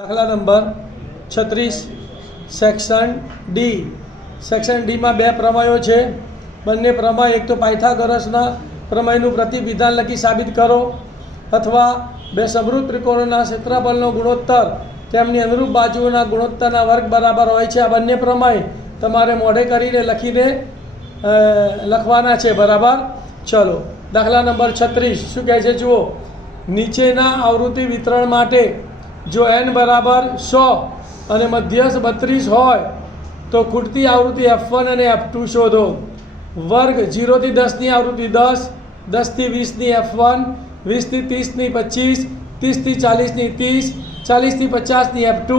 દાખલા number 36 section D. Section ડીમાં બે પ્રમેયો છે. બંને પ્રમેય, એક તો પાયથાગોરસના પ્રમેયનું પ્રતિવિધાન લખી સાબિત કરો, અથવા બે સમરૂપ ત્રિકોણોના ક્ષેત્રફળનો ગુણોત્તર તેમની અનુરૂપ બાજુઓના ગુણોત્તરના વર્ગ બરાબર હોય છે. આ બંને પ્રમેય તમારે મોઢે કરીને લખવાના છે. બરાબર? ચલો, દાખલા નંબર 36 શું કહે છે જુઓ. નીચેના આવૃત્તિ વિતરણ માટે જો n બરાબર 100 અને મધ્યસ્થ 32 હોય તો ખૂટતી આવૃત્તિ f1 અને f2 શોધો. વર્ગ 0 થી 10 ની આવૃત્તિ 10, 10 થી 20 ની f1, 20 થી 30 ની 25, 30 થી 40 ની 30, 40 થી 50 ની f2,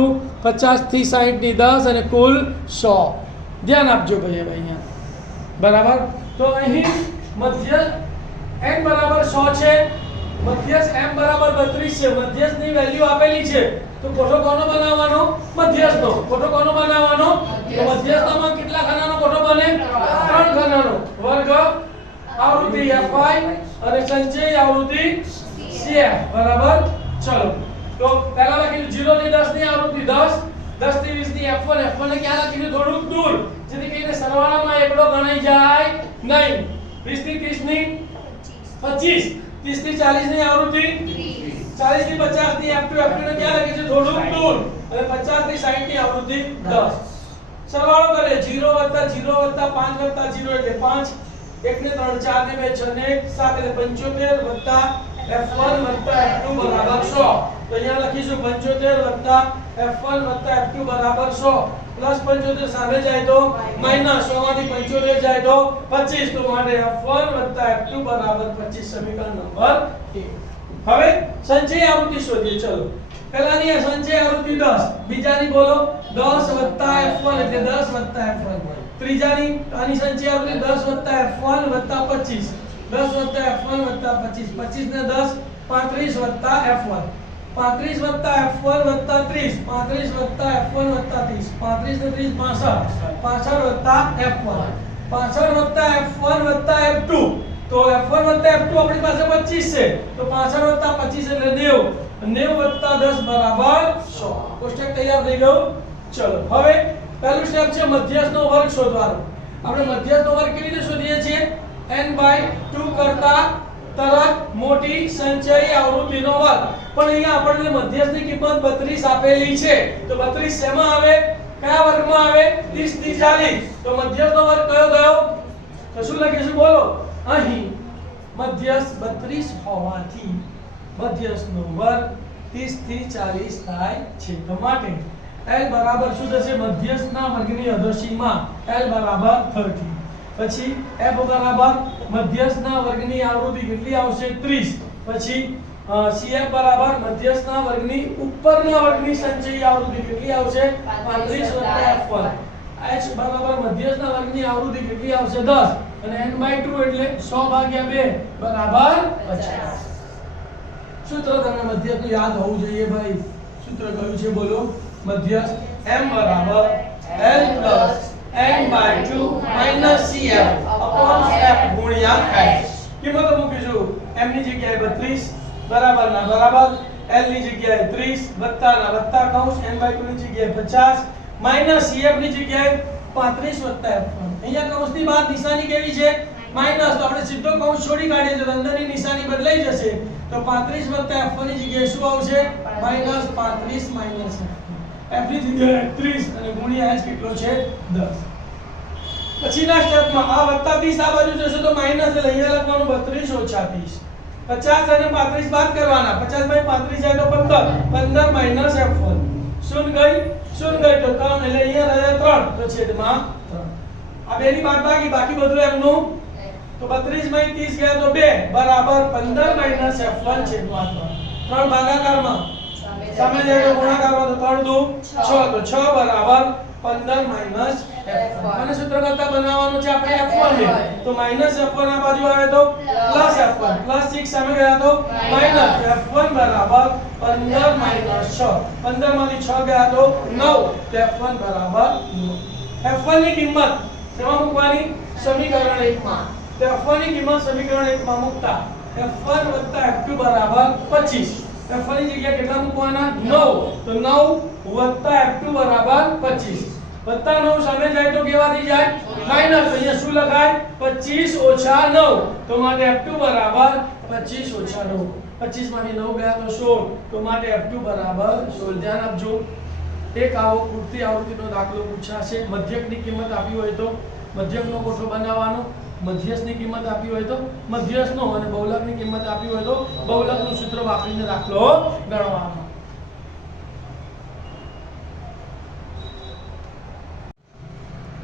50 થી 60 ની 10 અને કુલ 100. ધ્યાન આપજો ભાઈ અહીંયા. બરાબર? તો અહીં મધ્યસ્થ n બરાબર 100 છે, મધ્યસ્થ m બરાબર 32 છે. મધ્યસ્થની વેલ્યુ આપેલી છે તો કોઠો કોનો બનાવવાનો? મધ્યસ્થનો. કોઠો કોનો બનાવવાનો? તો મધ્યસ્થમાં કેટલા ખાનાનો કોઠો બને? 3 ખાનાનો. વર્ગ આવૃત્તિ fi અને સંચય આવૃત્તિ cf. બરાબર? ચલો, તો પહેલા લખીશું 0 થી 10 ની આવૃત્તિ 10, 10 થી 20 ની f1. f1 ને ક્યાં લખીશું? થોડુંક દૂર, જેથી કરીને સરવાળામાં એકડો ગણાઈ જાય નહીં. 20 થી 30 ની 25, 30 થી 40 ની આવૃત્તિ 40 થી 50 ની f2. f2 ને ક્યાં લખી છે? થોડુંક દૂર. અને 50 થી 60 ની આવૃત્તિ 10. સરવાળો કરે 0 0 5 0 એટલે 5, 1 ને 3 4 ને 2 6 ને 7 એટલે 75 f1 f2 બરાબર 100. તો અહીંયા લખીશું 75 f1 f2 બરાબર 100. પ્લસ 75 સામે જાય તો માઈનસ 100 માંથી 75 જાય તો 25. તો માટે f1 f2 બરાબર 25. સમીકરણ નંબર 1. હવે સંચય આવૃત્તિ શોધીએ. ચલો, પહેલાની સંચય આવૃત્તિ 10, બીજાની બોલો 10 f1 એટલે 10 f1. ત્રીજાની આની સંચય આવૃત્તિ 10 f1 25, 10 f1 25, 25 ને 10 35 f1, 35 f1 30, 35 f1 30, 35 ને 30 65, 65 f1, 65 f1 f2. તો f1 f2 આપણી પાસે 25 છે, તો 65 25 એટલે 90, 90 10 બરાબર 100. કોષ્ટક તૈયાર થઈ ગયું. ચલો, હવે પહેલું સ્ટેપ છે મધ્યસ્થનો વર્ગ શોધવાનો. આપણે મધ્યસ્થનો વર્ગ કેવી રીતે શોધીએ છીએ? n/2 કરતા તરત મોટી સંચય આવૃત્તિનો વર્ગ. પણ અહીંયા આપણને મધ્યસ્થની કિંમત 32 આપેલી છે, તો 32 શેમાં આવે? કયા વર્ગમાં આવે? 30 થી 40. તો મધ્યસ્થનો વર્ગ કયો ગયો? તો શું લખીશું બોલો? અહીં મધ્યસ્થ 32 હોવાથી મધ્યસ્થનો વર્ગ 30 થી 40 થાય છે. તો માટે l બરાબર શું થશે? મધ્યસ્થના વર્ગની અધોસીમા l બરાબર 30. પછી f બરાબર મધ્યસ્થના વર્ગની આવૃત્તિ કેટલી આવશે? 30. પછી cf બરાબર મધ્યસ્થના વર્ગની ઉપરના વર્ગની સંચયી આવૃત્તિ કેટલી આવશે? 35 f1. h બરાબર મધ્યસ્થના વર્ગની આવૃત્તિ કેટલી આવશે? 10. અને n/2 એટલે 100/2 બરાબર 50. સૂત્ર તમને મધ્યસ્થનું યાદ હોવું જોઈએ ભાઈ. સૂત્ર કયું છે બોલો? મધ્યસ્થ m બરાબર l n/2 cf f ગુણ્યા h. કિંમતો મૂકીશું. m ની જગ્યાએ 32 બરાબર ના બરાબર, l ની જગ્યાએ 30 વત્તા ના વત્તા કૌંસ, n/2 ની જગ્યાએ 50 માઈનસ cf ની જગ્યાએ 35 f1. અહીંયા કૌંસની બહાર નિશાની કેવી છે? માઈનસ. તો આપણે સીધો કૌંસ છોડી કાઢીએ તો અંદરની નિશાની બદલાઈ જશે. તો 35 f1 ની જગ્યાએ શું આવશે? માઈનસ 35 માઈનસ f ની જગ્યાએ 30 અને ગુણ્યા h કેટલો છે? 10. પછીના સ્ટેપમાં આ વત્તા 30 આ બાજુ જશે તો માઈનસ, એટલે અહીંયા લખવાનું 32 ઓછા 30. 50 અને 35 બાદ કરવાના. 50 માંથી 35 જાય તો 15, 15 માઈનસ f1. શૂન્ય ગઈ તો 3, એટલે અહીંયા રહ્યા 3, તો છેદમાં 3. આ બેની બાદબાકી, બાકી બધું એમનું. તો 32 માંથી 30 ગયા તો 2 બરાબર 15 માઈનસ f1 છેદમાં 3. 3 ભાગાકારમાં સામે જાય તો ગુણાકારમાં, તો 3 દુ 6, તો 6 બરાબર 15 માઈનસ f1. અને સૂત્ર કરતા બનાવવાનું છે આપણે f1 ને. તો માઈનસ f1 આ બાજુ આવે તો પ્લસ f1, પ્લસ 6 સામે ગયા તો માઈનસ f1 બરાબર 15 માઈનસ 6. 15 માંથી 6 ગયા તો 9, તો f1 બરાબર 9. f1 ની કિંમત શેમાં મૂકવાની? સમીકરણ 1 માં. તો f1 ની કિંમત સમીકરણ 1 માં મૂકતા f1 f2 બરાબર 25. f1 ની જગ્યાએ કેટલા મૂકવાના 9 તો 9 + f2 બરાબર 25 વત્તા 9 સામે જાય તો કેવા થઈ જાય માઈનસ તો અહીંયા શું લખાય 25 ઓછા 9 તો માટે f2 બરાબર 25 ઓછા 9 25 માંથી 9 ગયા તો 16 તો માટે f2 બરાબર 16 ધ્યાન આપજો એક આવો પૂરતી આવૃત્તિનો દાખલો પૂછાશે મધ્યકની કિંમત આપી હોય તો મધ્યકનો કોઠો બનાવવાનો મધ્યસ્થની કિંમત આપી હોય તો મધ્યસ્થનો અને બહુલકની કિંમત આપી હોય તો બહુલકનું સૂત્ર વાપરીને દાખલો ગણવાનો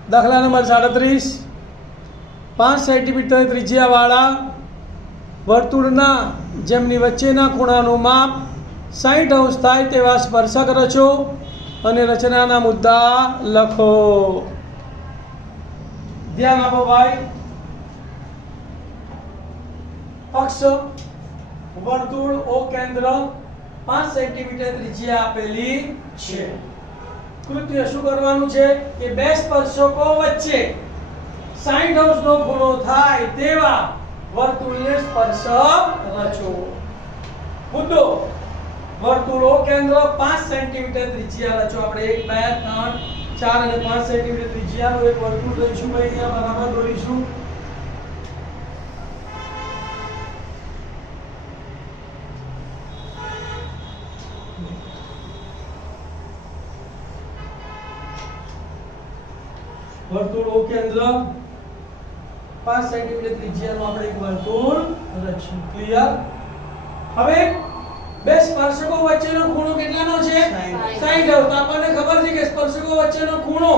દાખલા નંબર 37 5 સેન્ટીમીટર ત્રિજ્યાવાળા વર્તુળના જેમની વચ્ચેના ખૂણાનું માપ 60 અંશ થાય તેવા સ્પર્શક રચો અને રચનાના મુદ્દા લખો ધ્યાન આપો ભાઈ અક્ષ વર્તુળ ઓ કેન્દ્ર 5 સેન્ટીમીટર ત્રિજ્યા આપેલી છે કૃત્ય શું કરવાનું છે કે બે સ્પર્શકો વચ્ચે 60 અંશનો ખૂણો થાય તેવા વર્તુળને સ્પર્શક રચો મુદ્દો વર્તુળ ઓ કેન્દ્ર 5 સેન્ટીમીટર ત્રિજ્યા રચો આપણે 1 2 3 4 અને 5 સેન્ટીમીટર ત્રિજ્યાનું એક વર્તુળ લઈશું ભાઈ અહીંયા બરાબર દોરીશું વર્તુળ ઓ કેન્દ્ર 5 સેન્ટીમીટર ત્રિજ્યાનું આપણે એક વર્તુળ રચ્યું ક્લિયર હવે બે સ્પર્શકો વચ્ચેનો ખૂણો કેટલાનો છે 60 તો આપણને ખબર છે કે સ્પર્શકો વચ્ચેનો ખૂણો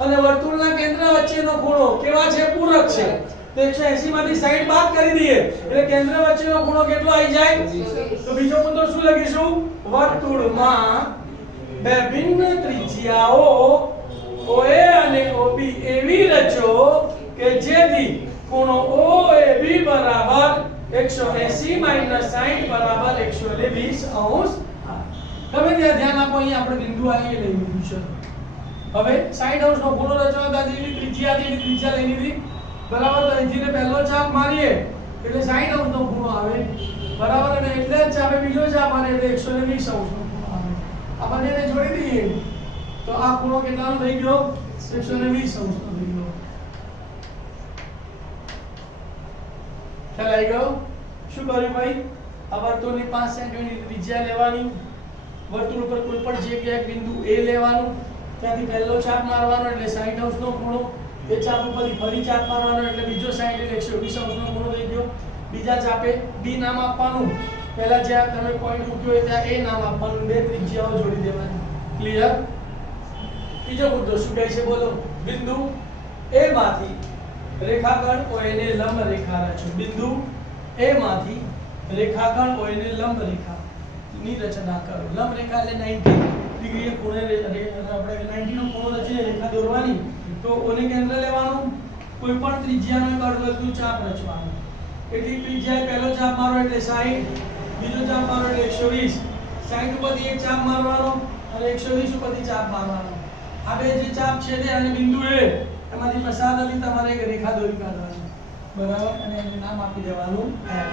અને વર્તુળના કેન્દ્ર વચ્ચેનો ખૂણો કેવા છે પૂરક છે તો 180 માંથી 60 બાદ કરી દઈએ એટલે કેન્દ્ર વચ્ચેનો ખૂણો કેટલો આવી જાય તો બીજો મુદ્દો શું લખીશું વર્તુળમાં બે ભિન્ન ત્રિજ્યાઓ OA અને OB એવી રચો કે જેથી ખૂણો OAB બરાબર 180 - 60 બરાબર 120 અંશ તમે ધ્યાન આપો અહીં આપણે બિંદુ આવી લઈ લીધું છે હવે 60 અંશનો ખૂણો રચવા જેવી ત્રિજ્યા લઈ લીધી બરાબર તો અહીંથી ને પહેલો ચાપ મારીએ એટલે 60 અંશનો ખૂણો આવે બરાબર અને એટલે જ ચાપે બીજો ચાપ મારે એટલે 120 અંશનો ખૂણો આવે આ બંનેને જોડી દઈએ તો આ ખૂણો કેટલાનો થઈ ગયો 120 અંશનો થઈ ગયો ખ્યાલ આવી ગયો શું કર્યું ભાઈ આ વર્તુળની 5 સેન્ટીમીટર ત્રિજ્યા લેવાની વર્તુળ ઉપર કોઈ પણ જગ્યાએ બિંદુ A લેવાનું ત્યાંથી પહેલો ચાપ મારવાનો એટલે 60 અંશનો ખૂણો એ ચાપ ઉપરથી ફરી ચાપ મારવાનો એટલે બીજો 60 એટલે 120 અંશનો ખૂણો થઈ ગયો બીજા ચાપે B નામ આપવાનું પહેલા જ્યાં તમે પોઈન્ટ મૂક્યો હોય ત્યાં A નામ આપવાનું બે ત્રિજ્યાઓ જોડી દેવાની ક્લિયર બીજો મુદ્દો શું કહે છે બોલો બિંદુ A માંથી રેખાખંડ OA ને લંબ રેખા રચો બિંદુ A માંથી રેખાખંડ OA ને લંબ રેખા ની રચના કરો લંબ રેખા એટલે 90 ડિગ્રી ખૂણે આપણે 90 નો ખૂણો રચીને રેખા દોરવાની તો O ને કેન્દ્ર લેવાનું કોઈ પણ ત્રિજ્યાનો એક અર્ધવર્તુળ ચાપ રચવાનો એટલી ત્રિજ્યાએ પહેલો ચાપ મારો એટલે 60 બીજો ચાપ મારો એટલે 120 60 ઉપરથી એક ચાપ મારવાનો અને 120 ઉપરથી ચાપ મારવાનો આ બે જે ચાપ છે તે અને બિંદુ A એમાંથી પસાર થતી તમારે એક રેખા દોરી કાઢવાની બરાબર અને એને નામ આપી દેવાનું M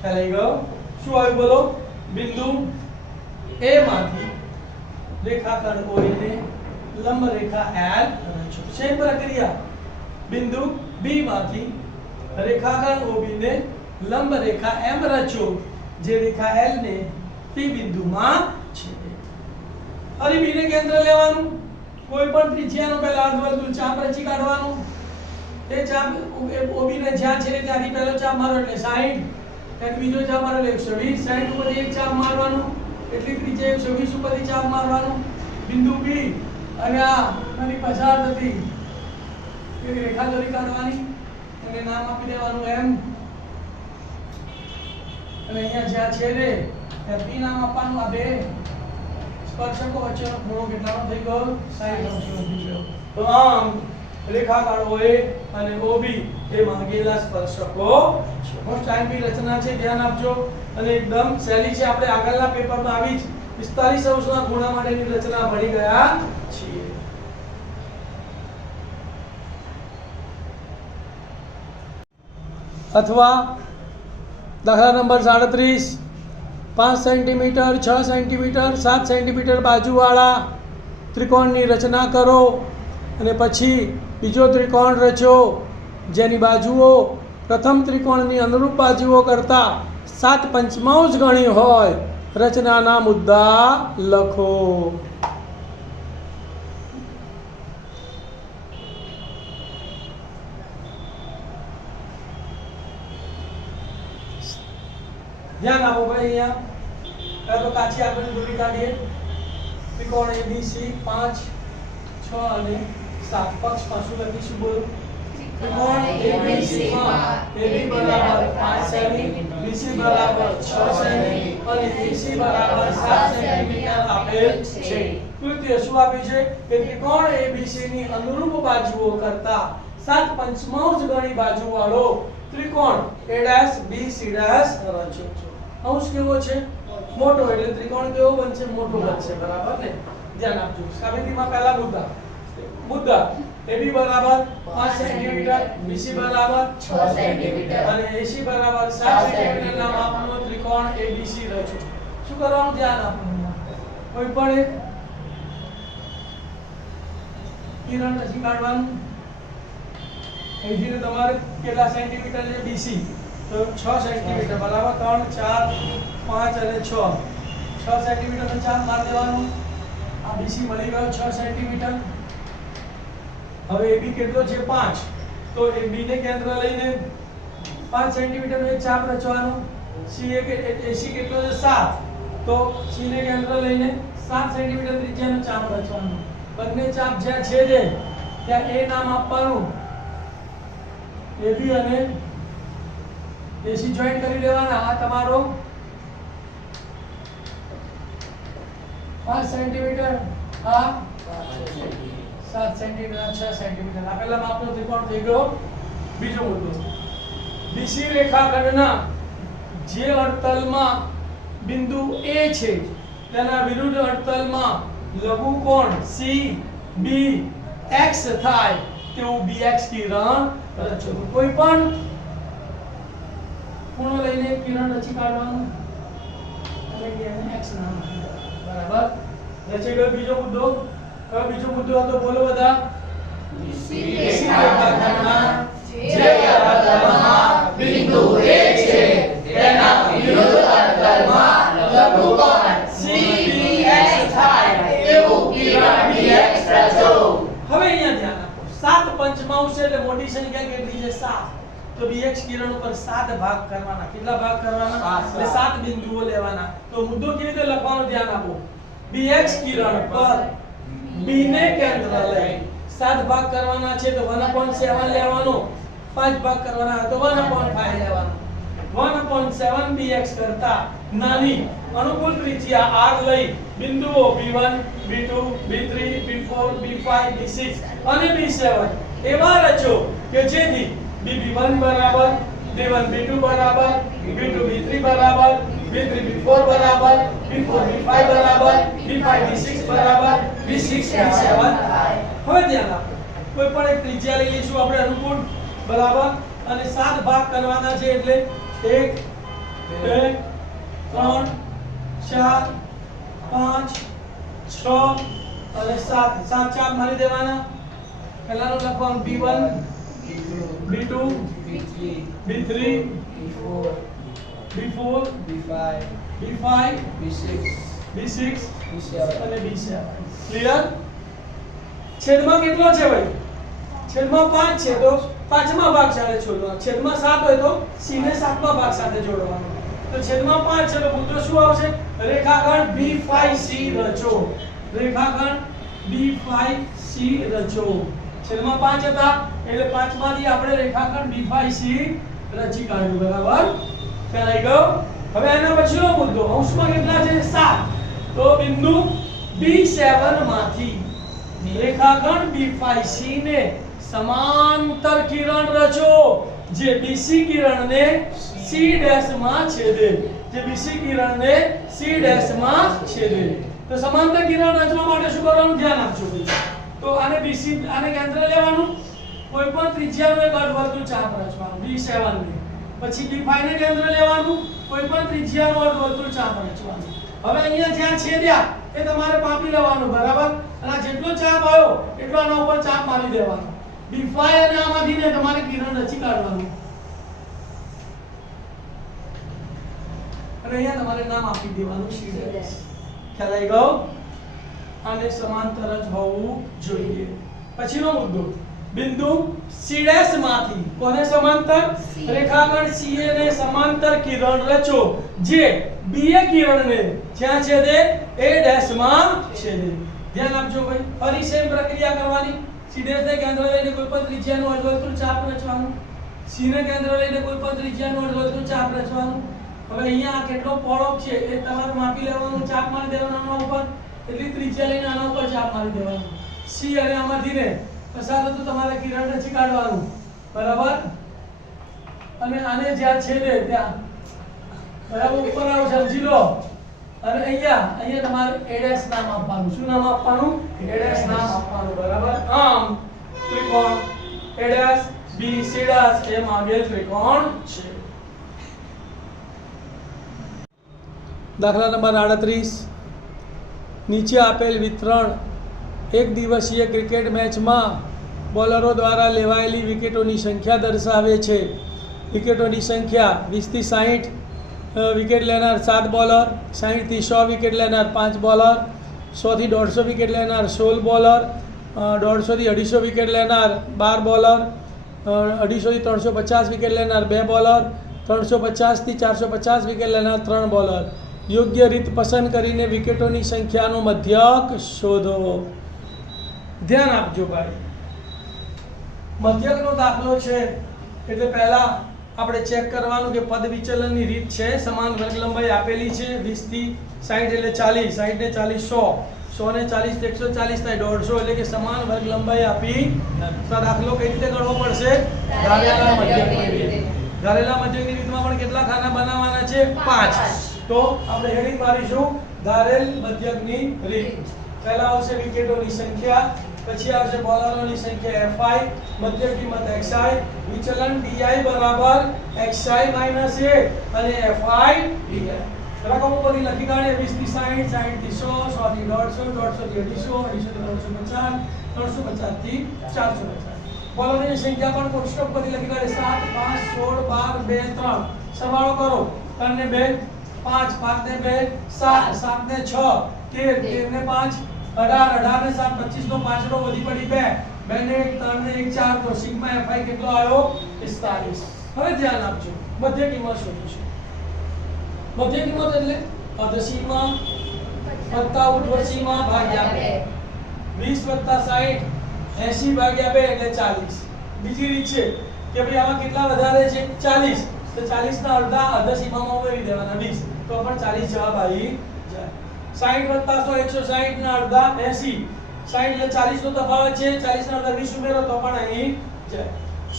ખ્યાલ આવી ગયો શું આવ્યું બોલો બિંદુ A માંથી રેખાખંડ OA ને લંબ રેખા L રચો સેમ પ્રક્રિયા બિંદુ B માંથી રેખાખંડ OB ને લંબ રેખા M રચો જે રેખા L ને P બિંદુમાં છેદે અને B ને કેન્દ્ર લેવાનું કોઈ પણ ત્રિજ્યાનો પહેલા અર્ધવર્તુળ ચાપ રચી કાઢવાનું તે ચાપ OB ને જ્યાં છે ત્યાંથી પહેલો ચાપ મારો એટલે 60 ત્યાંથી બીજો ચાપ મારો એટલે 120 60 ઉપરથી એક ચાપ મારવાનું એટલી ત્રિજ્યા 120 ઉપરથી ચાપ મારવાનું બિંદુ B અને આ આની પસાર થતી એક રેખા દોરી કાઢવાની અને નામ આપી દેવાનું M અને અહીંયા જ્યાં છેદે ત્યાં P નામ આપવાનું આ બે સ્પર્શકો વચ્ચેનો ખૂણો કેટલાનો થઈ ગયો 60 અંશનો થઈ ગયો તો આમ રેખાખંડ OA અને OB એ માંગેલા સ્પર્શકો છે મોસ્ટ ટાઈમની રચના છે ધ્યાન આપજો અને એકદમ સહેલી છે આપણે આગળના પેપરમાં આવી જ 45 અંશના ખૂણા માટેની રચના ભણી ગયા છીએ અથવા દાખલા નંબર 37 5 સેન્ટીમીટર 6 સેન્ટીમીટર 7 સેન્ટીમીટર બાજુવાળા ત્રિકોણની રચના કરો અને પછી બીજો ત્રિકોણ રચો જેની બાજુઓ પ્રથમ ત્રિકોણની અનુરૂપ બાજુઓ કરતાં 7/5 ગણી હોય. રચનાના મુદ્દા લખો. ધ્યાન આપો ભાઈ. અહીંયા તો કાચી આકૃતિ દોરી કાઢીએ. ત્રિકોણ એબીસી 5 6 અને 7 પક્ષ પાછું લખીશું. બોલો. ત્રિકોણ એબીસી માં AB બરાબર 5 સેમી, BC બરાબર 6 સેમી અને AC બરાબર 7 સેન્ટીમીટર આપેલ છે. કૃત્ય શું આપ્યું છે કે ત્રિકોણ ABC ની અનુરૂપ બાજુઓ કરતા 7/5 ગણી બાજુવાળો ત્રિકોણ ABCD રચો. અંશ કેવો છે? મોટો, એટલે ત્રિકોણ કેવો બનશે? મોટો બનશે. બરાબર ને? ધ્યાન આપજો. સાબિતીમાં પહેલા મુદ્દા AB બરાબર 5 સેન્ટીમીટર, BC બરાબર 6 સેન્ટીમીટર અને AC બરાબર 7 સેન્ટીમીટર ના માપનો ત્રિકોણ ABC રચો. શું કરવાનું? ધ્યાન આપવાનું. કોઈ પણ એક કિરણ રચી કાઢવાનું. અહીંથી તમારે કેટલા સેન્ટીમીટર છે? BC તો 6 સેન્ટીમીટર બરાબર 3 4 5 અને 6 સેન્ટીમીટર નો ચાપ માર દેવાનું. આ BC મળી ગયો 6 સેન્ટીમીટર. હવે AB કેટલો છે? 5. તો AB ને કેન્દ્ર લઈને 5 સેન્ટીમીટર નો એક ચાપ રચવાનો. AC કેટલો છે? 7. તો C ને કેન્દ્ર લઈને 7 સેન્ટીમીટર ત્રિજ્યાનો ચાપ રચવાનો. બંને ચાપ જ્યાં છેદે ત્યાં A નામ આપવાનું. AB અને AC જોઈન્ટ કરી દેવાના. આ તમારો 5 સેન્ટીમીટર, આ 7 સેન્ટીમીટર, 6 સેન્ટીમીટર. આપેલા માપનો ત્રિકોણ થઈ ગયો. બીજો મુદ્દો, BC રેખાખંડના જે અડતલમાં બિંદુ A છે તેના વિરુદ્ધ અડતલમાં લઘુકોણ CBX થાય તેવું BX કિરણ રચો. કોઈ પણ ખૂણો લઈને કિરણ રચી કાઢવાનું. એટલે કે એને X નામ આપીએ. બરાબર? રચી ગયો. બીજો મુદ્દો. હવે બીજો મુદ્દો હતો. બોલો બધા. BC રેખાખંડના જે અડતલમાં બિંદુ A છે તેના વિરુદ્ધ અડતલમાં લઘુકોણ CBX થાય તેવું કિરણ BX રચો. હવે અહીંયા ધ્યાન આપો. 7/5 છે એટલે મોટી સંખ્યા કેટલી છે? 7. તો BX કિરણ ઉપર 7 ભાગ કરવાના. કેટલા ભાગ કરવાના? એટલે 7 બિંદુઓ લેવાના. તો મુદ્દો કેવી રીતે લખવાનો? ધ્યાન આપો. BX કિરણ પર B ને કેન્દ્ર લઈ 7 ભાગ કરવાના છે તો 1/7 લેવાનો. 5 ભાગ કરવાના તો 1/5 લેવાનો. 1/7 BX કરતા નાની અનુકૂળ ત્રિજ્યા R લઈ બિંદુઓ B1 B2 B3 B4 B5 B6 અને B7 એવા રચો કે જેથી B1 બરાબર B1 B2 બરાબર B2 B3 બરાબર B3 B4 બરાબર B4 B5 બરાબર B5 B6 બરાબર B6 B7 થાય. હવે ધ્યાન આપો. કોઈ પણ એક ત્રિજ્યા લઈ લઈશું આપણે અનુકૂળ. બરાબર? અને 7 ભાગ કરવાના છે એટલે 1 2 3 4 5 6 અને 7 ચાપ મારી દેવાના. પહેલાનું લખવાનું B1 B2 B3 B4 B5 B6 અને B7. ક્લિયર? છેદમાં કેટલો છે ભાઈ? છેદમાં 5 છે તો પાંચમા ભાગ સાથે જોડવાનો. છેદમાં 7 હોય તો C ને 7મા ભાગ સાથે જોડવાનો. તો છેદમાં 5 છે તો મુદ્દો શું આવશે? રેખાખંડ B5C રચો. રેખાખંડ B5C રચો. છેદમાં 5 હતા એટલે 5 માંથી આપણે રેખાખંડ B5C રચી કાઢ્યું. બરાબર? કરાઈ ગયો. હવે એના પછીનો મુદ્દો, અંશમાં કેટલા છે? 7. તો બિંદુ B7 માંથી રેખાખંડ B5C ને સમાંતર કિરણ રચો જે BC કિરણને C' માં છેદે. જે BC કિરણને C' માં છેદે. તો સમાંતર કિરણ રચવા માટે શું કરવાનું? ધ્યાન આપજો. તો આને BC આને કેન્દ્ર લેવાનું. કોઈ પણ ત્રિજ્યાનો એક અર્ધવર્તુળ ચાપ રચવાનો B7 ને. પછી B5 ને કેન્દ્ર લેવાનું, કોઈ પણ ત્રિજ્યાનું અર્ધવર્તુળ ચાપ રચવાનું. હવે અહીંયા જ્યાં છેદ્યા એ તમારે માપી લેવાનું, બરાબર? અને આ જેટલો ચાપ આવ્યો એટલો આના ઉપર ચાપ મારી દેવાનો. B5 અને આમાંથી ને તમારે કિરણ રચી કાઢવાનું. અને અહીંયા તમારે નામ આપી દેવાનું C'. ખ્યાલ આવી ગયો? આને સમાંતર જ હોવું જોઈએ. પછીનો મુદ્દો, બિંદુ C' માંથી કોને સમાંતર? રેખાખંડ CA ને સમાંતર કિરણ રચો જે BA કિરણને જ્યાં છેદે A' માં છેદે. ધ્યાન આપજો ભાઈ. ફરી સેમ પ્રક્રિયા કરવાની. C' ને કેન્દ્ર લઈને કોઈ પણ ત્રિજ્યાનું અર્ધવર્તુળ ચાપ રચવાનું. C ને કેન્દ્ર લઈને કોઈ પણ ત્રિજ્યાનું અર્ધવર્તુળ ચાપ રચવાનું. હવે અહીંયા કેટલો પહોળો છે એ તમારે માપી લેવાનું, ચાપ મારી દેવાનો આના ઉપર. એટલી ત્રિજ્યા લઈને આના ઉપર ચાપ મારી દેવાનું. C અને આમાંથી ને પસાર થતું તમારે કિરણ રચી કાઢવાનું, બરાબર? અને આને જ્યાં છેદે ત્યાં બરાબર ઉપર આવો, સમજી લો. અને અહીંયા તમારે A' નામ આપવાનું. શું નામ આપવાનું? A' નામ આપવાનું, બરાબર? આમ ત્રિકોણ A' B C' એ માગેલ ત્રિકોણ છે. દાખલા નંબર 38. નીચે આપેલ વિતરણ એક દિવસીય ક્રિકેટ મેચમાં બોલરો દ્વારા લેવાયેલી વિકેટોની સંખ્યા દર્શાવે છે. વિકેટોની સંખ્યા 20 થી 60, વિકેટ લેનાર 7 બોલર, 60 થી 100 વિકેટ લેનાર 5 બોલર, 100 થી 150 વિકેટ લેનાર 16 બોલર, 150 થી 250 વિકેટ લેનાર 12 બોલર, 250 થી 350 વિકેટ લેનાર 2 બોલર, 350 થી 450 વિકેટ લેનાર 3 બોલર. યોગ્ય રીત પસંદ કરીને વિકેટોની સંખ્યાનો મધ્યક શોધો. ધ્યાન આપજો ભાઈ. મધ્યકનો દાખલો છે એટલે પહેલા આપણે ચેક કરવાનું કે પદ વિચલનની રીત છે. સમાન વર્ગ લંબાઈ આપેલી છે. 20 થી 60 એટલે 40, 60 ને 40 100, 100 ને 40 140 થાય 150, એટલે કે સમાન વર્ગ લંબાઈ આપી. તો દાખલો કઈ રીતે ગણવો પડશે? ધારેલા મધ્યકની રીત. ધારેલા મધ્યકની રીતમાં પણ કેટલા ખાના બનાવવાના છે? 5. તો આપણે હેડિંગ મારીશું ધારેલ મધ્યકની રીત. પહેલા આવશે વિકેટોની સંખ્યા, પછી આવશે બોલરોની સંખ્યા FI, મધ્ય કિંમત XI, વિચલન DI બરાબર XI - A અને FI DI. રકમો બધી લખી કાઢીએ. 20 થી 60, 60 થી 100, 100 થી 150, 150 થી 250, 250 થી 350, 350 થી 450. બોલરોની સંખ્યા પણ કોષ્ટક પરથી લખી કાઢીએ. 7 5 16 12 2 3. સરવાળો કરો. 3 ને 2 5, 5 ને 2 7, 7 ને 6 13, 13 ને 5 18, 18 ને 7 25 નો 5 નો વધી પડી 2, 2 ને 1 3 ને 1 4, તો સિગ્મા FI કેટલો આવ્યો? 45. હવે ધ્યાન આપજો, મધ્ય કિંમત શોધીશું. મધ્ય કિંમત એટલે અર્ધ સીમા વત્તા ઉર્ધ્વ સીમા ભાગ્યા 2. 20 વત્તા 60 80 ભાગ્યા 2 એટલે 40. બીજી રીત છે કે ભાઈ આમાં કેટલા વધારે છે? 40. તો 40 ના અડધા અર્ધ સીમામાં ઉમેરી દેવાના 20, તો પણ 40 જવાબ આવી જાય. 60 વત્તા 100 160 ના અડધા 80, 60 એટલે 40 નો તફાવત છે. 40 ના અડધા 20 ઉમેરો તો પણ અહીં જાય.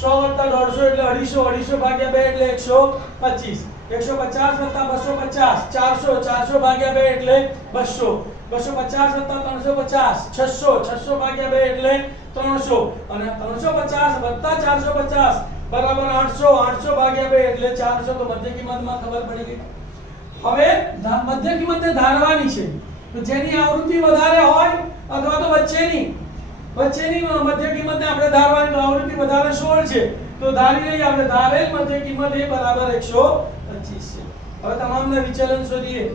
100 વત્તા 150 એટલે 250, 250 ભાગ્યા 2 એટલે 125. 150 વત્તા 250 400, 400 ભાગ્યા 2 એટલે 200. 250 વત્તા 350 600, 600 ભાગ્યા 2 એટલે 300, અને 350 વત્તા 450 બરાબર 800, 800 ભાગ્યા 2 એટલે 400. તો મધ્ય કિંમતમાં ખબર પડી ગઈ. હવે મધ્ય કિંમતને ધારવાની છે. તો જેની આવૃત્તિ વધારે હોય અથવા તો વચ્ચેની મધ્ય કિંમતને આપણે ધારવાની. તો આવૃત્તિ વધારે 16 છે, તો ધારી લઈએ આપણે. ધારેલ મધ્ય કિંમત એ બરાબર 125 છે. હવે તમામના વિચલન શોધીએ.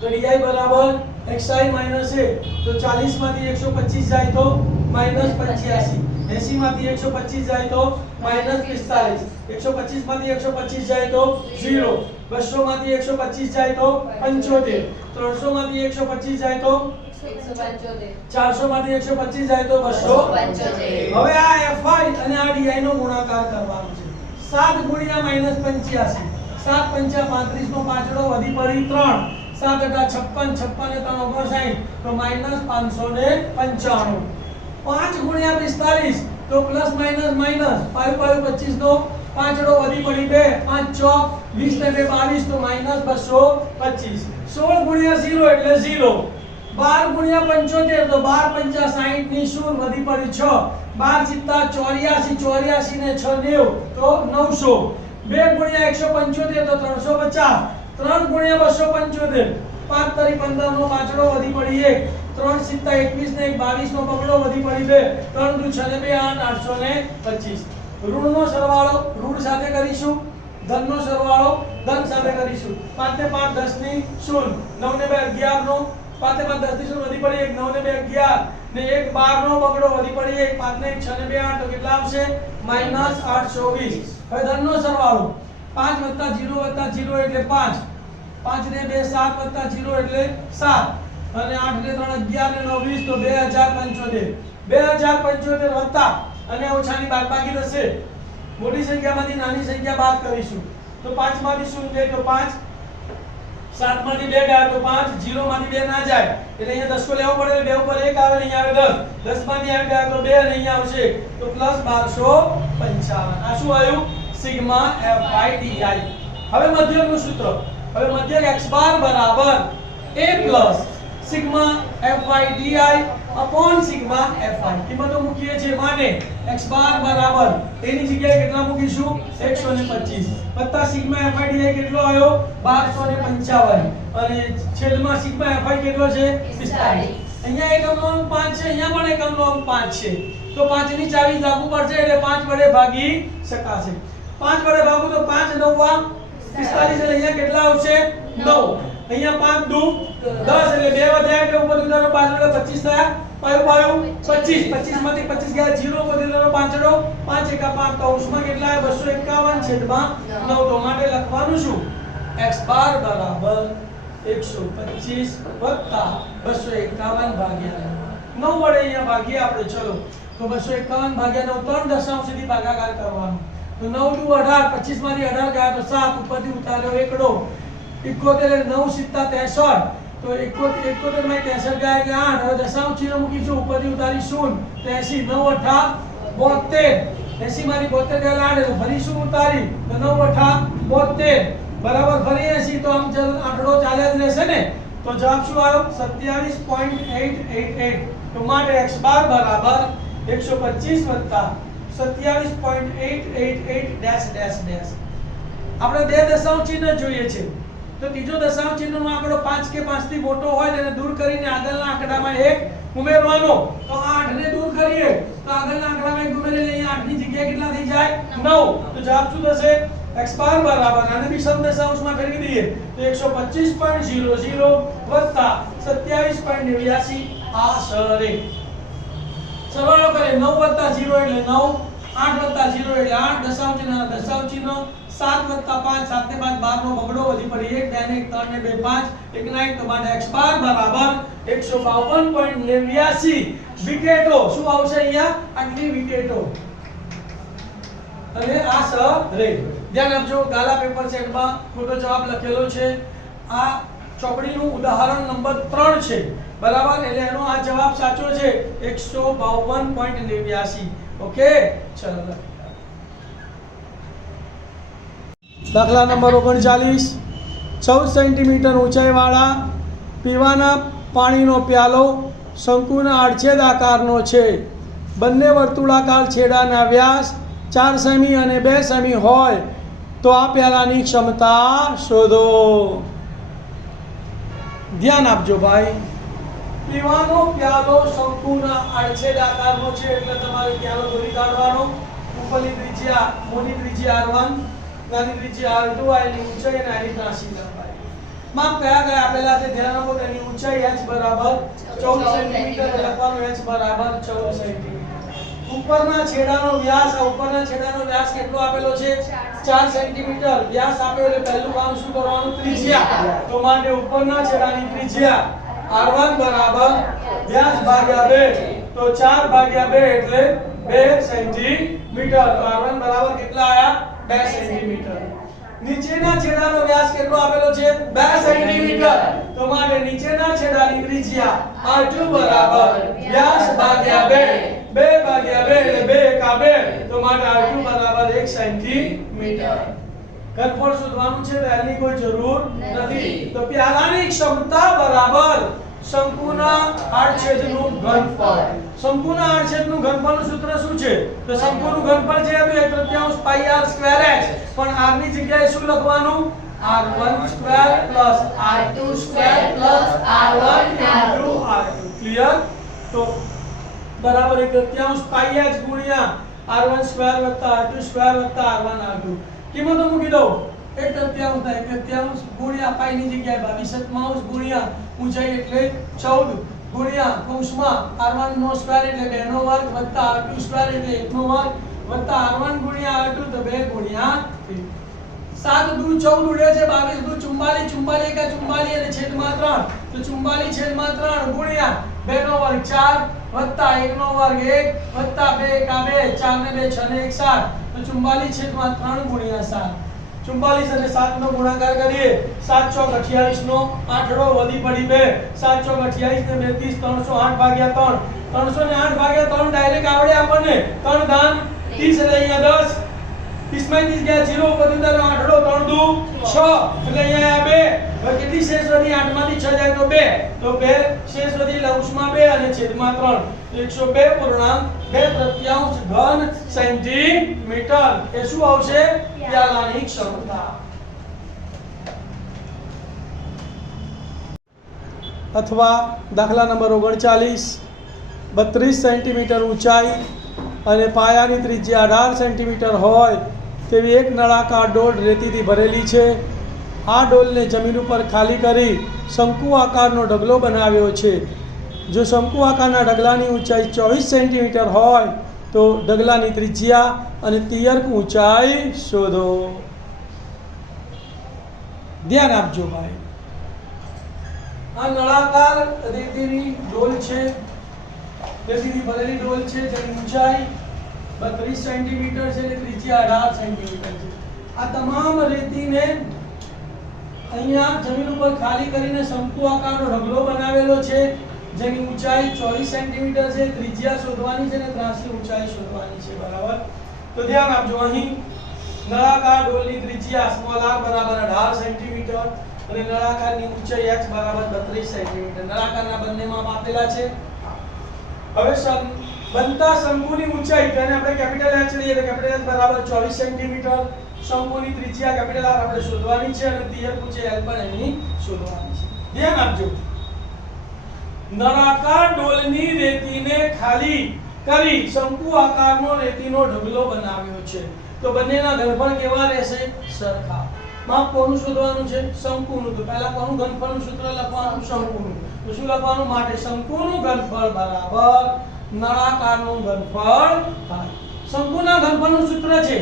તો DI બરાબર XI - A, તો 40 માંથી 125 જાય તો -85, 80 માંથી 125 જાય તો -45, 125 માંથી 125 જાય તો 0, 200 માંથી 125 જાય તો 75, 300 માંથી 125 જાય તો 175, 400 માંથી 125 જાય તો 275. હવે આ FI અને આ DI નો ગુણાકાર કરવાનો છે. 7 ગુણ્યા -85, 7 પંચા 35 નો પાંચડો વધી પડી 3, 7 * 56, 56 ને 3 * 59, તો -595. 5 ગુણ્યા 45 તો પ્લસ માઇનસ માઇનસ 5 5 25 નો પાંચડો વધી પડી 2, 5 ચોક 20 ને 22, તો -225. 16 ગુણ્યા 0 એટલે 0. 12 ગુણ્યા 75 તો 12 પંચા 60 ની 0 વધી પડી 6, 12 * 84, 84 ને 6 90, તો 900. 2 ગુણ્યા 175 તો 350, 3 ગુણ્યા 275, 5 તરી 15 નો પાંચડો વધી પડી 1, 3 સિત્તા 21 ને 22 નો બગડો વધી પડી 2, 3 દુ 6 ને 2 8, 825. ઋણનો સરવાળો ઋણ સાથે કરીશું, ધનનો સરવાળો ધન સાથે કરીશું. 5 ને 5 10 ની 0, 9 ને 2 11 નો, 5 ને 5 10 ની 0 વધી પડી 1, 9 ને 2 11 ને 1 12 નો બગડો વધી પડી 1, 5 ને 1 6 ને 2 8 તો કેટલા આવશે -824. હવે ધનનો સરવાળો 5 + 0 + 0 એટલે 5, 5 ને 2 7 + 0 એટલે 7 અને 8 ને 3 11 ને 9 20 તો 2075. 2075 વત્તા અને ઓછાની બાદબાકી થશે. મોટી સંખ્યામાંથી નાની સંખ્યા બાદ કરીશું તો 5 માંથી 0 જાય તો 5, 7 માંથી 2 ગયા તો 5, 0 માંથી 2 ના જાય એટલે અહીંયા 10 કો લેવો પડે એટલે 2 ઉપર 1 આવે અહીંયા આવે 10, 10 માંથી આવી ગયા તો 2 અને અહીંયા આવશે તો +1255. આ શું આવ્યું? Sigma FIDI. હવે મધ્યકનું સૂત્ર, હવે મધ્યક x બાર બરાબર a plus sigma FIDI upon sigma FI. કિંમતો મૂકીએ છીએ માટે x બાર બરાબર એની જગ્યાએ કેટલા મૂકીશું 125 વત્તા સિગ્મા FIDI કેટલો આવ્યો 1255 અને છેદમાં સિગ્મા FI કેટલો છે 45. અહીંયા એકમનો અંક 5 છે, અહીંયા પણ એકમનો અંક 5 છે તો 5 ની ચાવી લાગુ પડશે એટલે 5 વડે ભાગી શકાશે. 5 વડે ભાગું તો 5 9 45 એટલે અહીંયા કેટલા આવશે 9. અહીંયા 5 દુ 10 એટલે 2 વધ્યા એટલે ઉપર ઉતારો પાછળ 25 થયા, પાયું 25, 25 માંથી 25 ગયા 0 ઉપર ઉતારો પાછળ 5 એકા 5 કૌંસમાં કેટલા આવે 251 છેદમાં 9. તો માટે લખવાનું શું x બાર બરાબર 125 વત્તા 251 ભાગ્યા 9 વડે અહીંયા ભાગીએ આપણે. ચલો તો 251 ભાગ્યા 9 ત્રણ દશાંશ સુધી ભાગાકાર કરવાનો તો 9 દુ 18, 25 માંથી 18 ગયા તો 7, ઉપરથી ઉતાર્યો એકડો 71 9 સિત્તા 63 તો 71 માં 63 ગયા એટલે 8. હવે દશાંશ ચિહ્ન મૂકીશું, ઉપરથી ઉતારી 0, 83 9 8 72, 80 માંથી 72 ગયા 8 એટલે ફરી શું ઉતારી તો 9 8 72 બરાબર ફરી 80 તો આમ આંકડો ચાલ્યા જ રહેશે ને. તો જવાબ શું આવ્યો 27.888. તો માટે x બાર બરાબર 125 વત્તા 27.888 ડેશ ડેશ ડેશ. આપણે બે દશાંશ ચિહ્ન જોઈએ છે તો ત્રીજો દશાંશ ચિહ્નનો આંકડો 5 કે 5 થી મોટો હોય તેને દૂર કરીને આગળના આંકડામાં 1 ઉમેરવાનો. તો 8 ને દૂર કરીએ તો આગળના આંકડામાં 1 ઉમેરીએ અહીંયા 8 ની જગ્યાએ કેટલા થઈ જાય 9. તો જવાબ શું થશે x બાર બરાબર આને બી સમ દશાંશમાં ફેરવી દઈએ તો 125.00 વત્તા 27.89 આશરે. સરવાળો કરીએ 9 વત્તા 0 એટલે 9, 8 વત્તા 0 એટલે 8, દશાંશ ચિહ્ન દશાંશ ચિહ્ન 7 વત્તા 5, 7 ને 5 12 નો બગડો વધી પડી 1, 2 ને 1 3 ને 2 5, 1 ના 1 તો માટે x બાર બરાબર 152.89 વિકેટો. શું આવશે અહીંયા આટલી વિકેટો અને આ સરે. ધ્યાન આપજો ગાલા પેપર સેટમાં ખોટો જવાબ લખેલો છે. આ ચોપડીનું ઉદાહરણ નંબર 3 છે બરાબર એટલે એનો આ જવાબ સાચો છે 152.89. ઓકે ચલો દાખલા નંબર 39. 14 સેન્ટીમીટર ઊંચાઈવાળા પીવાના પાણીનો પ્યાલો શંકુના આડછેદ આકારનો છે. બંને વર્તુળાકાર છેડાના વ્યાસ 4 સેમી અને 2 સેમી હોય તો આ પ્યાલાની ક્ષમતા શોધો. ધ્યાન આપજો ભાઈ. પીવાનો પ્યાલો શંકુના આડછેદ આકારનો છે એટલે તમારે પ્યાલો દોરી કાઢવાનો. ઉપરની ત્રિજ્યા મોટી ત્રિજ્યા R1, નાની ત્રિજ્યા R2, આની ઊંચાઈ અને આની ત્રાસી લંબાઈ. માપ કયા કયા આપેલા છે ધ્યાન આપો. તેની ઊંચાઈ h બરાબર 14 સેન્ટીમીટર લખવાનું h બરાબર 14 સેન્ટીમીટર. ઉપરના છેડાનો વ્યાસ, આ ઉપરના છેડાનો વ્યાસ કેટલો આપેલો છે 4 સેન્ટીમીટર. વ્યાસ આપ્યો એટલે પહેલું કામ શું કરવાનું ત્રિજ્યા. તો માટે ઉપરના છેડાની ત્રિજ્યા R1 બરાબર વ્યાસ ભાગ્યા 2 તો 4 ભાગ્યા 2 એટલે 2 સેન્ટીમીટર. તો R1 બરાબર કેટલા આયા 2 સેન્ટીમીટર. નીચેના છેડાનો વ્યાસ કેટલો આપેલો છે 2 સેન્ટીમીટર. તો માટે નીચેના છેડાની ત્રિજ્યા R2 બરાબર વ્યાસ ભાગ્યા 2, 2 ભાગ્યા 2 એટલે 2 એકા 2 તો માટે R2 બરાબર 1 સેન્ટીમીટર. ઘનફળ શોધવાનું છે તો એની કોઈ જરૂર નથી. તો પ્યાલાની ક્ષમતા બરાબર શંકુના આડછેદનું ઘનફળ. શંકુના આડછેદનું ઘનફળનું સૂત્ર શું છે? તો શંકુનું ઘનફળ છે તો 1/3 પાઈ r સ્ક્વેર h, પણ r ની જગ્યાએ શું લખવાનું? r1 square plus r2 square plus r1 into r2. Clear? તો બરાબર 1/3 પાઈ h ગુણ્યા r1 સ્ક્વેર વત્તા r2 સ્ક્વેર વત્તા r1 r2. કિંમતો મૂકી દો. 1/3 થાય 1/3 ગુણ્યા પાઈ ની જગ્યાએ 22 ગુણ્યા ઊંચાઈ એટલે 14 ગુણ્યા કૌંસમાં r1 નો સ્ક્વેર એટલે 2 નો વર્ગ વત્તા r2 સ્ક્વેર એટલે 1 નો વર્ગ વત્તા r1 ગુણ્યા r2 તો 2 ગુણ્યા 3. 7 દૂ 14 ઉડે છે, 22 દૂ 44, 44 એકા 44 અને છેદમાં 3 તો 44 છેદમાં 3 ગુણ્યા 2 નો વર્ગ 4 વત્તા 1 નો વર્ગ 1 વત્તા 2 એકા 2 4 ને 2 6 ને 1 7 તો 44 છેદમાં 3 ગુણ્યા 7. 44 અને 7 નો ગુણાકાર કરીએ 7 ચોક 28 નો આઠડો વધી પડી 2 7 ચોક 28 ને 32 308 ભાગ્યા 3 308 ભાગ્યા 3 ડાયરેક્ટ આવડે આપણને 3 દાન 30 એટલે અહીંયા 10 30 માંથી ગયા 0 બધું તારો આઠડો 3 દુ 6 એટલે અહીંયા 2 હવે કેટલી શેષ વધી 8 માંથી 6 જાય તો 2 તો 2 શેષ વધી લંબમાં 2 અને છેદમાં 3 102.2 ઘન સેન્ટીમીટર એ શું આવશે? પ્યાલાની ક્ષમતા. અથવા દાખલા નંબર 39 32 સેન્ટીમીટર ઊંચાઈ અને પાયાની ત્રિજ્યા 18 સેન્ટીમીટર હોય તેવી એક નળાકાર ડોલ રેતીથી ભરેલી છે. આ ડોલને જમીન ઉપર ખાલી કરી શંકુ આકારનો ઢગલો બનાવ્યો છે. જો શંકુ આકારના ઢગલાની ઊંચાઈ 24 સેન્ટીમીટર હોય તો ઢગલાની ત્રિજ્યા અને તિયર્ક ઊંચાઈ શોધો. ધ્યાન આપજો ભાઈ. આ નળાકાર રેતીની ડોલ છે, રેતીથી ભરેલી ડોલ છે જેની ઊંચાઈ 32 સેન્ટીમીટર છે અને ત્રિજ્યા 18 સેન્ટીમીટર છે. આ તમામ રેતીને અહીંયા જમીન ઉપર ખાલી કરીને શંકુ આકારનો ઢગલો બનાવેલો છે જેની ઊંચાઈ 24 સેન્ટીમીટર છે. ત્રિજ્યા શોધવાની છે અને ત્રાસી ઊંચાઈ શોધવાની છે. બરાબર? તો ધ્યાન આપજો. અહીં નળાકાર ડોલની ત્રિજ્યા સ્મોલ r બરાબર 18 સેન્ટીમીટર અને નળાકારની ઊંચાઈ h બરાબર 32 સેન્ટીમીટર. નળાકારના બંને માપ આપેલા છે. હવે બનતા શંકુની ઊંચાઈ તેને આપણે કેપિટલ h લઈએ તો કેપિટલ h બરાબર 24 સેન્ટીમીટર. શંકુની ત્રિજ્યા કેપિટલ R આપણે શોધવાની છે અને તિયર્ક ઊંચાઈ l પણ એની શોધવાની છે. ધ્યાન આપજો. નળાકાર ડોલની રેતીને ખાલી કરી શંકુ આકારનો રેતીનો ઢગલો બનાવ્યો છે. તો બંનેના ઘનફળ કેવા રહેશે? સરખા. માપ કોનું શોધવાનું છે? શંકુનું. તો પહેલા કોનું ઘનફળનું સૂત્ર લખવાનું? શંકુનું. તો શું લખવાનું? માટે શંકુનું ઘનફળ બરાબર નળાકારનું ઘનફળ થાય. શંકુના ઘનફળનું સૂત્ર છે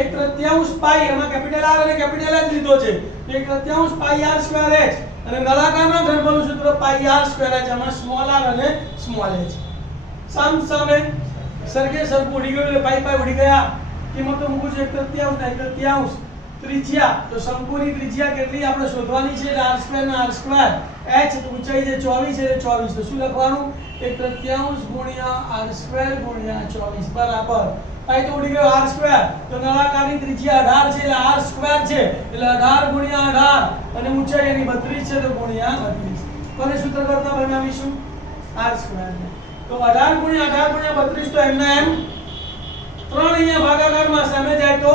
1/3 પાઈ, એમાં કેપિટલ R અને કેપિટલ H લીધો છે. 1/3 પાઈ r સ્ક્વેર h અને નળાકારના ઘનફળનું સૂત્ર પાઈ r સ્ક્વેર h, એમાં સ્મોલ r અને સ્મોલ h. સામ સામે સરખે સરખું ઉડી ગયું એટલે પાઈ પાઈ ઉડી ગયા. કિંમતો મૂકું છું 1/3 ને 1/3 ત્રિજ્યા. તો શંકુની ત્રિજ્યા કેટલી આપણે શોધવાની છે? r સ્ક્વેર ને r સ્ક્વેર h ઊંચાઈ છે 24 એટલે 24. તો શું લખવાનું? 1/3 ગુણ્યા r સ્ક્વેર ગુણ્યા 24 બરાબર પાઈ તો ઉડી ગયો r સ્ક્વેર. તો નળાકારની ત્રિજ્યા 18 છે એટલે r સ્ક્વેર છે એટલે 18 ગુણ્યા 18 અને ઊંચાઈ એની 32 છે તો ગુણ્યા 32. કોને સૂત્ર કરતા બનાવીશું? r સ્ક્વેર ને. તો 18 ગુણ્યા 18 ગુણ્યા 32 તો એમના એમ 3 અહીંયા ભાગાકારમાં સામે જાય તો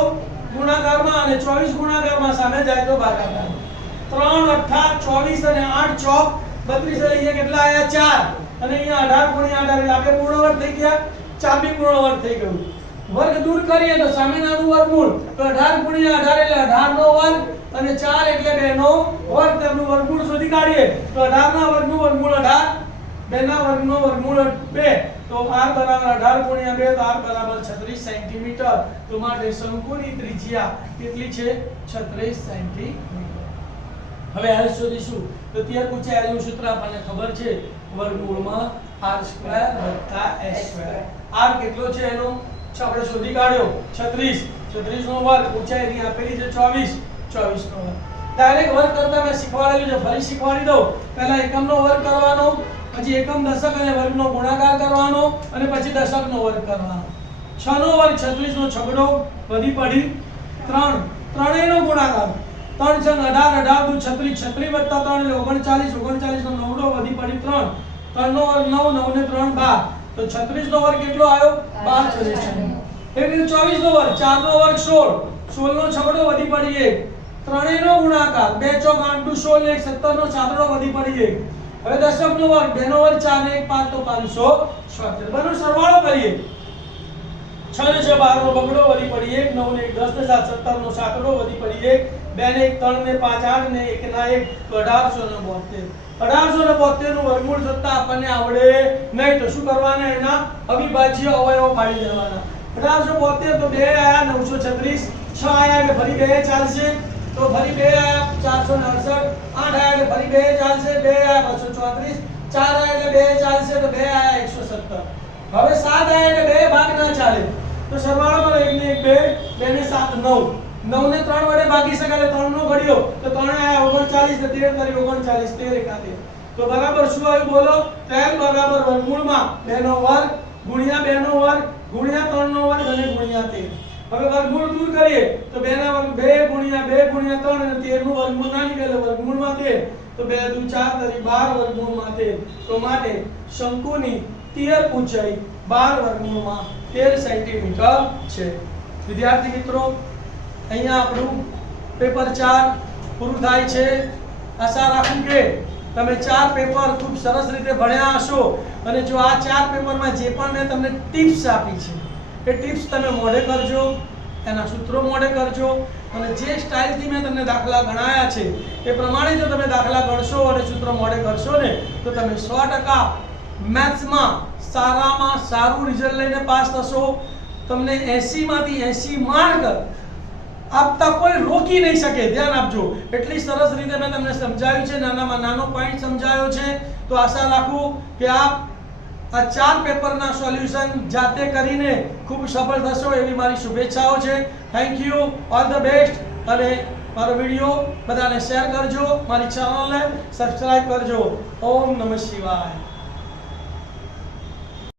ગુણાકારમાં અને 24 ગુણાકારમાં સામે જાય તો ભાગાકારમાં. 3 8 24 અને 8 ચોક 32 એટલે અહીંયા કેટલા આયા? 4 અને અહીંયા 18 ગુણ્યા 18 એટલે આપણે પૂર્ણ વર્ગ થઈ ગયા. 4 બી પૂર્ણ વર્ગ થઈ ગયું. વર્ગ દૂર કરીએ તો સામેનાનું વર્ગમૂળ. તો 18 ગુણ્યા 18 એટલે 18 નો વર્ગ અને 4 એટલે 2 નો વર્ગ. તેમનું વર્ગમૂળ શોધી કાઢીએ તો 18 ના વર્ગનું વર્ગમૂળ 18, 2 ના વર્ગનો વર્ગમૂળ 2. તો r બરાબર 18 ગુણ્યા 2 તો r બરાબર 36 સેન્ટીમીટર. તો માટે શંકુની ત્રિજ્યા કેટલી છે? 36 સેન્ટીમીટર. હવે l શોધીશું. તો તિયર્ક ઊંચાઈ l નું સૂત્ર આપણને ખબર છે વર્ગમૂળમાં r સ્ક્વેર વત્તા h સ્ક્વેર. r કેટલો છે એનો આપણે શોધી કાઢ્યો 36. 36 નો વર્ગ ઊંચાઈ એની આપેલી છે 24. 24 નો વર્ગ ડાયરેક્ટ વર્ગ કરતા મેં શીખવાડેલું છે, ફરી શીખવાડી દઉં. પહેલા એકમનો વર્ગ કરવાનો, પછી એકમ દશક અને વર્ગનો ગુણાકાર કરવાનો અને પછી દશકનો વર્ગ કરવાનો. 6 નો વર્ગ 36 નો છગડો વધી પડી 3. ત્રણેયનો ગુણાકાર 3 × 18 18 × 36 36 + 3 એટલે 39 39 નો નવડો વધી પડી 3. 3 નો વર્ગ 9, 9 ને 3 12, તો 36 નો વર્ગ કેટલો આવ્યો? 12 96. એ રીતે 24 નો વર્ગ, 4 નો વર્ગ 16, 16 નો છગડો વધી પડી 1, ત્રણેય નો ગુણાકાર 2 ચોક 8 નું 16 ને 17 નો છાતડો વધી પડી 1. હવે દશક નો વર્ગ 2 નો વર્ગ 4 ને 1 5 તો 576. બનો સરવાળો કરીએ. 6 ને 6 12 નો બગડો વધી પડી 1, 9 ને 1 10 ને 7 17 નો છાતડો વધી પડી 1, 2 ને 1 3 ને 5 8 ને 1 ના 1 તો 1872. 1872 નું વર્ગમૂળ થતા આપણને આવડે નહીં તો શું કરવાના? એના અવિભાજ્ય અવયવો પાડી દેવાના. 1872 તો 2 આયા 936, 6 આયા એટલે ફરી 2 ચાલશે, તો ફરી 2 આયા 468, 8 આયા એટલે ફરી 2 ચાલશે, 2 આયા 234, 4 આયા એટલે 2 ચાલશે તો 2 આયા 117. હવે 7 આયા એટલે 2 ભાગ ના ચાલે, તો સરવાળો કરો 1 ને 1 2, 2 ને 7 9, 9 ને 3 વડે ભાગી શકાય એટલે 3 નો ઘડિયો, તો 3 આયા 39 ને 13 કરી 39, 13 એકાતે. તો બરાબર શું આવ્યું બોલો? m બરાબર વર્ગમૂળમાં 2 નો વર્ગ ગુણ્યા 2 નો વર્ગ ગુણ્યા 3 નો વર્ગ અને ગુણ્યા 13. હવે વર્ગમૂળ દૂર કરીએ તો 2 ના વર્ગ 2 ગુણ્યા 3 અને 13 નું વર્ગમૂળ ના નીકળે, વર્ગમૂળમાં 13, તો 2 દુ 4 તરી 12 વર્ગમૂળમાં 13. તો માટે શંકુની તિયર ઊંચાઈ 12 વર્ગમૂળમાં 13 સેન્ટીમીટર છે. વિદ્યાર્થી મિત્રો, અહીંયા આપણું પેપર 4 પૂરું થાય છે. આશા રાખું કે તમે 4 પેપર ખૂબ સરસ રીતે ભણ્યા હશો અને જો આ 4 પેપરમાં જે પણ મેં તમને ટિપ્સ આપી છે એ ટિપ્સ તમે મોઢે કરજો, એના સૂત્રો મોઢે કરજો અને જે સ્ટાઇલથી મેં તમને દાખલા ગણાયા છે એ પ્રમાણે જો તમે દાખલા ગણશો અને સૂત્રો મોઢે કરશો ને તો તમે 100% મેથ્સમાં સારામાં સારું રિઝલ્ટ લઈને પાસ થશો. તમને 80 માંથી 80 માર્ક આપતા કોઈ રોકી નહીં શકે. ધ્યાન આપજો, એટલી સરસ રીતે મેં તમને સમજાવ્યું છે, નાનામાં નાનો પોઈન્ટ સમજાવ્યો છે. તો આશા રાખું કે આપ આ 4 પેપરના સોલ્યુશન જાતે કરીને ખૂબ સફળ થશો એવી મારી શુભેચ્છાઓ છે. Thank you, all the best. અને મારો વિડીયો બધાને શેર કરજો, મારી ચેનલને સબસ્ક્રાઇબ કરજો. ઓમ નમઃ શિવાય.